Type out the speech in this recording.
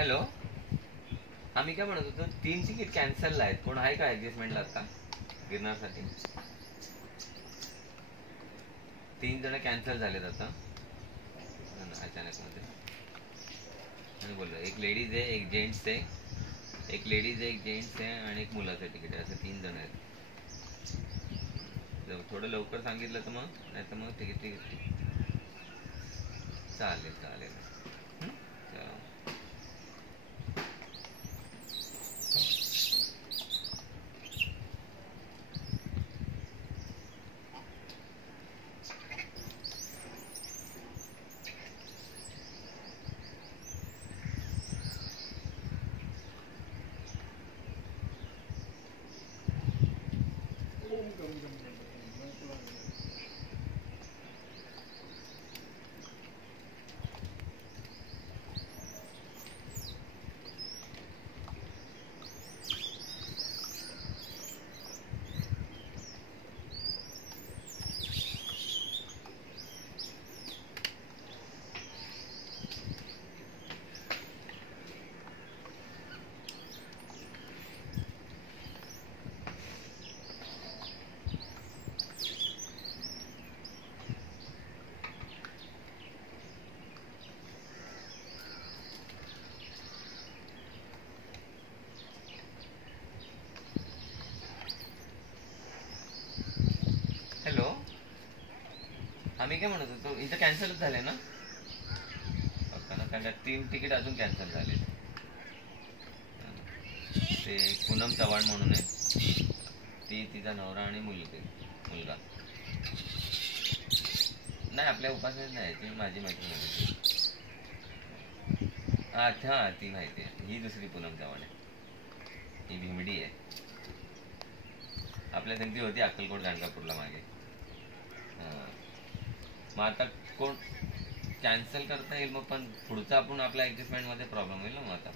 Hello. हा, मी काय म्हणत होतो, 3 तिकीट कॅन्सल आहेत. कोण आहे का ऍडजस्टमेंटला आता गिरनारसाठी? 3 जण कॅन्सल झालेत आता अचानक मध्ये. आणि बोललो एक लेडीज आहे, एक जेंट्स आहे, एक लेडीज आहे, एक जेंट्स आहे आणि एक मुलाचं तिकीट आहे. असं 3 जण आहेत. थोडं लवकर सांगितलं तर मग, नाही तर मग तिकीट चालेल चालेल. चला. हॅलो. हा, मी काय म्हणत होतो, इथं कॅन्सलच झाले ना? कारण 3 तिकीट अजून कॅन्सल झाले. ते पूनम चव्हाण म्हणून आहे, ती, तिचा नवरा आणि मुलगा. नाही, आपल्या उपासनेच नाही, ती माझी मैत्रीण आहे. अच्छा, ती माहिती आहे. ही दुसरी पूनम चव्हाण आहे, ही भिमडी आहे. आपल्या संगती होती अक्कलकोट गाणगापूरला मागे. मग आता कोण कॅन्सल करता येईल मग, पण पुढचा आपण आपल्या ऍडजस्टमेंट मध्ये प्रॉब्लेम होईल ना मग आता.